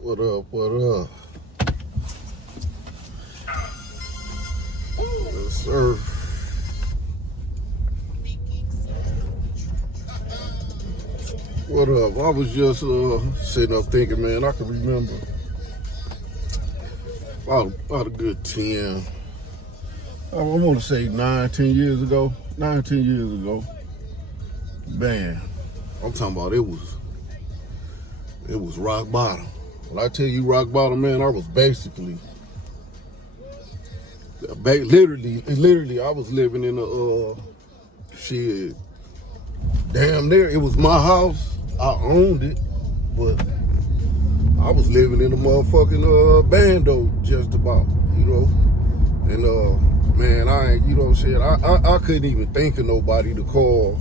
What up? What up? Yes, sir. What up? I was just sitting up thinking, man, I can remember about a good 10, I want to say 9, 10 years ago. 9, 10 years ago. Man, I'm talking about it was rock bottom. When I tell you rock bottom, man, I was basically, literally, I was living in a, shit, damn near, it was my house. I owned it, but I was living in a motherfucking bando just about, you know. And man, I ain't, you know what I'm saying? I couldn't even think of nobody to call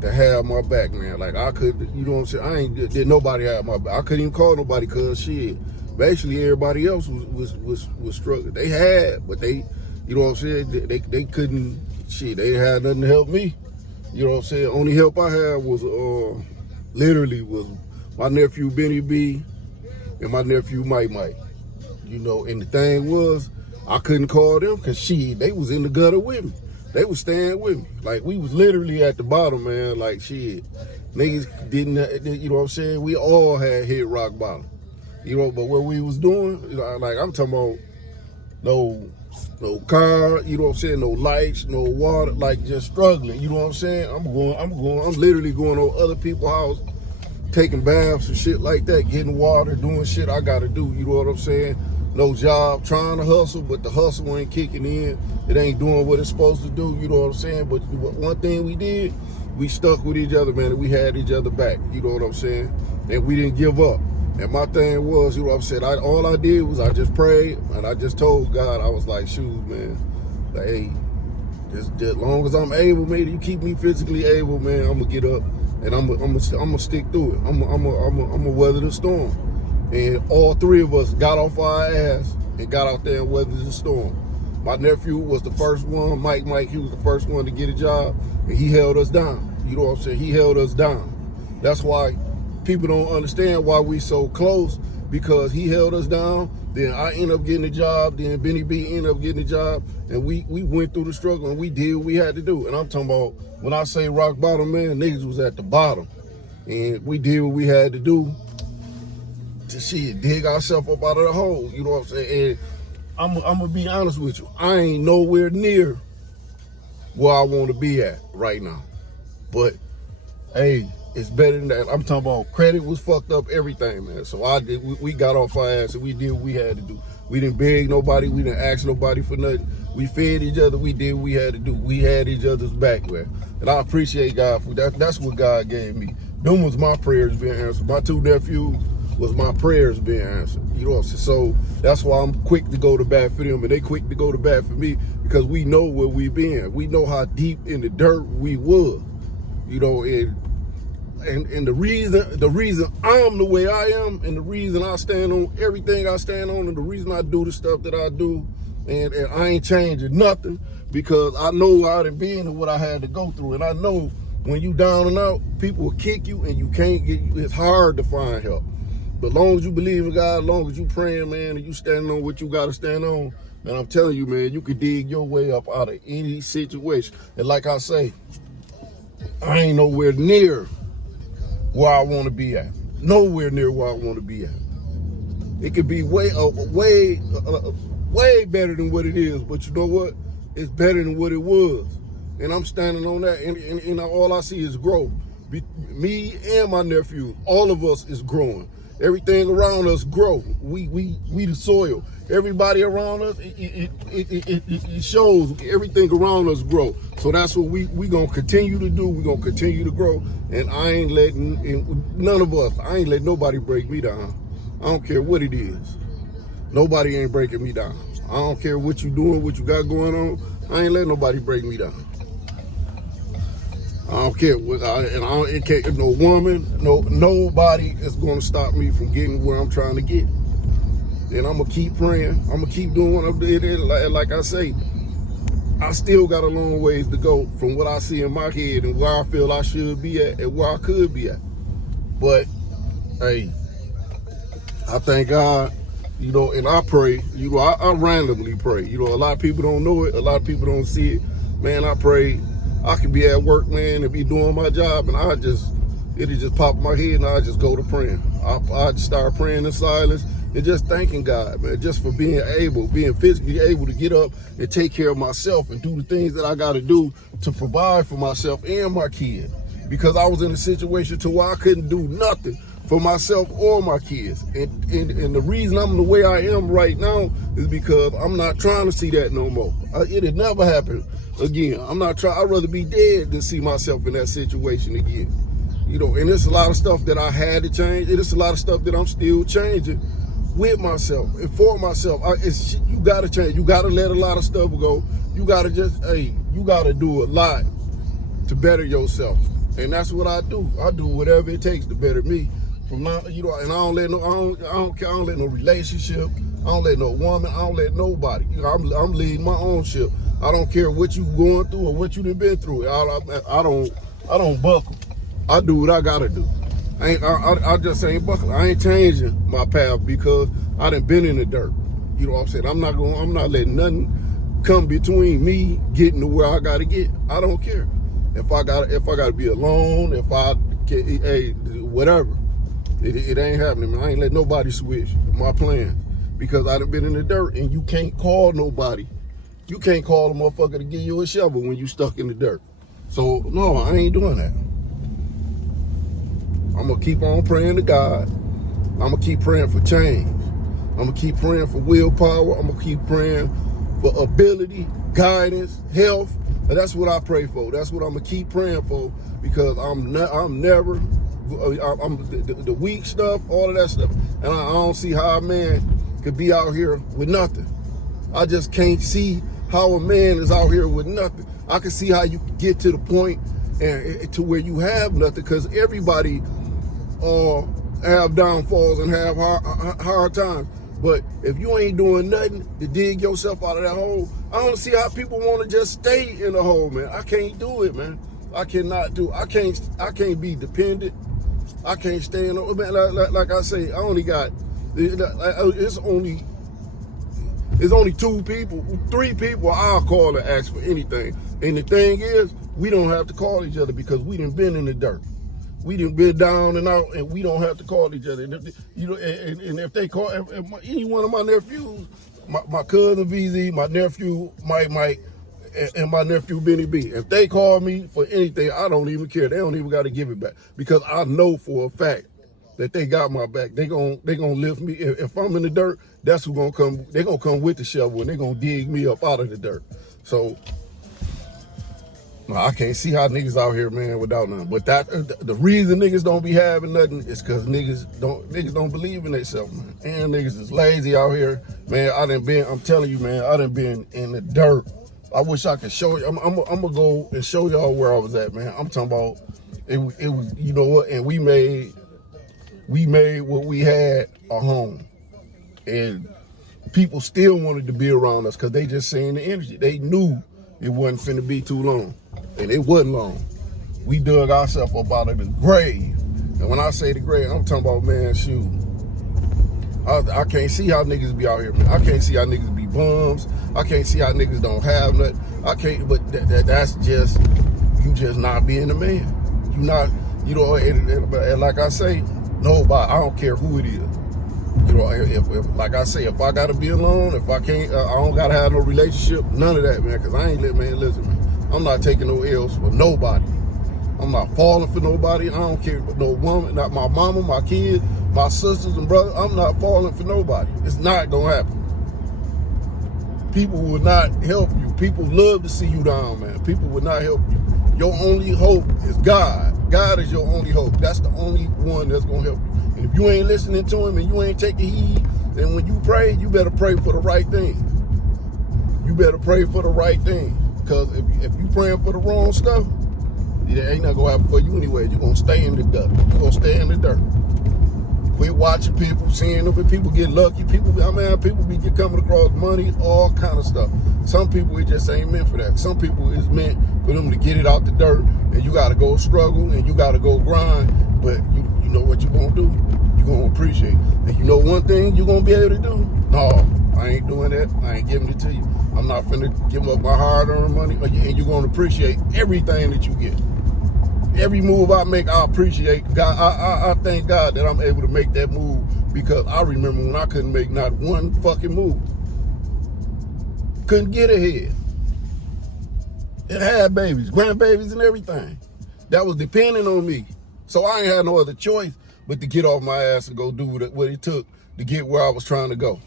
to have my back, man. Like I could, you know what I'm saying? I ain't did nobody have my back. I couldn't even call nobody cause shit. Basically everybody else was struggling. They had, but they, you know what I'm saying? They couldn't, shit, they had nothing to help me. You know what I'm saying? Only help I had was literally was my nephew Benny B and my nephew Mike. You know, and the thing was, I couldn't call them because shit, they was in the gutter with me. They was staying with me. Like we was literally at the bottom, man. Like shit, niggas didn't, you know what I'm saying? We all had hit rock bottom. You know, but what we was doing, you know, like I'm talking about no car, you know what I'm saying, no lights, no water, like just struggling, you know what I'm saying? I'm literally going on other people's house, taking baths and shit like that, getting water, doing shit I gotta do, you know what I'm saying? No job, trying to hustle, but the hustle ain't kicking in. It ain't doing what it's supposed to do, you know what I'm saying? But one thing we did, we stuck with each other, man, and we had each other back, you know what I'm saying? And we didn't give up. And my thing was, you know what I'm saying, all I did was I just prayed and I just told God, I was like, shoot, man, like, hey, just as long as I'm able, man, you keep me physically able, man, I'm gonna get up and I'm gonna stick through it. I'm gonna weather the storm. And all three of us got off our ass and got out there and weathered the storm. My nephew was the first one, Mike, he was the first one to get a job, and he held us down. You know what I'm saying? He held us down. That's why people don't understand why we so close, because he held us down, then I ended up getting a job, then Benny B ended up getting a job, and we went through the struggle and we did what we had to do. And I'm talking about, when I say rock bottom, man, niggas was at the bottom. And we did what we had to do to shit, dig ourselves up out of the hole, you know what I'm saying? And I'm gonna be honest with you, I ain't nowhere near where I want to be at right now. But hey, it's better than that. I'm talking about credit was fucked up, everything, man. So we got off our ass and we did what we had to do. We didn't beg nobody, we didn't ask nobody for nothing. We fed each other, we did what we had to do. We had each other's back, man. And I appreciate God for that. That's what God gave me. Them was my prayers being answered. My two nephews was my prayers being answered. You know what I'm saying? So that's why I'm quick to go to bat for them and they quick to go to bat for me, because we know where we been. We know how deep in the dirt we was. You know, and the reason I'm the way I am, and the reason I stand on everything I stand on, and the reason I do the stuff that I do, and I ain't changing nothing, because I know I done been and what I had to go through. And I know when you down and out, people will kick you and you can't get, it's hard to find help. But as long as you believe in God, as long as you praying, man, and you standing on what you got to stand on, man, I'm telling you, man, you can dig your way up out of any situation. And like I say, I ain't nowhere near where I want to be at. Nowhere near where I want to be at. It could be way better than what it is, but you know what? It's better than what it was. And I'm standing on that, and all I see is growth. Me and my nephew, all of us is growing. Everything around us grow. We the soil. Everybody around us, it shows everything around us grow. So that's what we gonna continue to do. We gonna continue to grow. And I ain't letting, none of us, I ain't letting nobody break me down. I don't care what it is. Nobody ain't breaking me down. I don't care what you doing, what you got going on. I ain't letting nobody break me down. I don't care what, it can't, no woman, nobody is going to stop me from getting where I'm trying to get. And I'm gonna keep praying. I'm gonna keep doing what I'm doing. Like I say, I still got a long ways to go from what I see in my head and where I feel I should be at and where I could be at. But hey, I thank God, and I pray, I randomly pray. A lot of people don't know it, a lot of people don't see it. Man, I pray I could be at work, man, and be doing my job, and it'll just pop in my head, and I just go to praying. I just start praying in silence and just thanking God, man, just for being physically able to get up and take care of myself and do the things that I got to do to provide for myself and my kid. Because I was in a situation to where I couldn't do nothing for myself or my kids. And the reason I'm the way I am right now is because I'm not trying to see that no more. It'll never happen again. I'd rather be dead than see myself in that situation again. And it's a lot of stuff that I had to change. And it's a lot of stuff that I'm still changing with myself and for myself. You gotta change. You gotta let a lot of stuff go. You gotta you gotta do a lot to better yourself. And that's what I do. I do whatever it takes to better me. From now, and I don't let no relationship. I don't let no woman. I don't let nobody. I'm leading my own ship. I don't care what you going through or what you done been through. I don't buckle. I do what I gotta do. I just ain't buckling. I ain't changing my path because I done been in the dirt. You know what I'm saying? I'm not letting nothing come between me getting to where I gotta get. I don't care. If I gotta be alone, whatever. It ain't happening, man. I ain't let nobody switch my plan because I done been in the dirt, and you can't call nobody. You can't call a motherfucker to give you a shovel when you stuck in the dirt. So no, I ain't doing that. I'm gonna keep on praying to God. I'm gonna keep praying for change. I'm gonna keep praying for willpower. I'm gonna keep praying for ability, guidance, health. And that's what I pray for. That's what I'm gonna keep praying for because I'm the weak stuff, all of that stuff, and I don't see how a man could be out here with nothing. I just can't see how a man is out here with nothing. I can see how you can get to the point and to where you have nothing, because everybody have downfalls and have hard times. But if you ain't doing nothing to dig yourself out of that hole, I don't see how people want to just stay in the hole, man. I can't do it, man. I cannot do it. I can't be dependent. I can't stay in the, man, like I say, I only got, it's only 3 people I'll call and ask for anything. And the thing is, we don't have to call each other because we done been in the dirt. We done been down and out, and we don't have to call each other. And if they call, any one of my nephews, my cousin VZ, my nephew Mike, and my nephew Benny B, if they call me for anything, I don't even care. They don't even got to give it back because I know for a fact that they got my back. They gonna lift me. If I'm in the dirt, that's who gonna come. They gonna come with the shovel and they gonna dig me up out of the dirt. So I can't see how niggas out here, man, without nothing. But the reason niggas don't be having nothing is because niggas don't believe in themselves, man. And niggas is lazy out here, man. I'm telling you, man, I done been in the dirt. I wish I could show you. I'm gonna go and show y'all where I was at, man. I'm talking about it was, you know what? And we made what we had a home, and people still wanted to be around us because they just seen the energy. They knew it wasn't finna be too long, and it wasn't long. We dug ourselves up out of the grave, and when I say the grave, I'm talking about, man, shoot. I can't see how niggas be out here, man. I can't see how niggas be bums. I can't see how niggas don't have nothing. I can't, but that's just, you just not being a man. You not, and like I say, nobody, I don't care who it is. If like I say, if I gotta be alone, if I can't, I don't gotta have no relationship, none of that, man, because I ain't listen, man. I'm not taking no L's for nobody. I'm not falling for nobody. I don't care, no woman, not my mama, my kids, my sisters and brothers. I'm not falling for nobody. It's not gonna happen. People will not help you. People love to see you down, man. People will not help you. Your only hope is God. God is your only hope. That's the only one that's gonna help you. And if you ain't listening to him and you ain't taking heed, then when you pray, you better pray for the right thing. You better pray for the right thing. Because if you praying for the wrong stuff, it ain't not gonna happen for you anyway. You're gonna stay in the dirt. You're gonna stay in the dirt. Quit watching people, seeing them, people get lucky. People be coming across money, all kind of stuff. Some people, it just ain't meant for that. Some people, it's meant for them to get it out the dirt, and you gotta go struggle, and you gotta go grind. But you know what you gonna do? You you're going to appreciate. And you know one thing you're going to be able to do? No, I ain't doing that. I ain't giving it to you. I'm not finna give up my hard-earned money. And you're going to appreciate everything that you get. Every move I make, I appreciate. God, I thank God that I'm able to make that move, because I remember when I couldn't make not one fucking move. Couldn't get ahead. It had babies, grandbabies, and everything. That was depending on me. So I ain't had no other choice but to get off my ass and go do what it took to get where I was trying to go.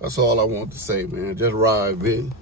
That's all I want to say, man. Just ride, venting.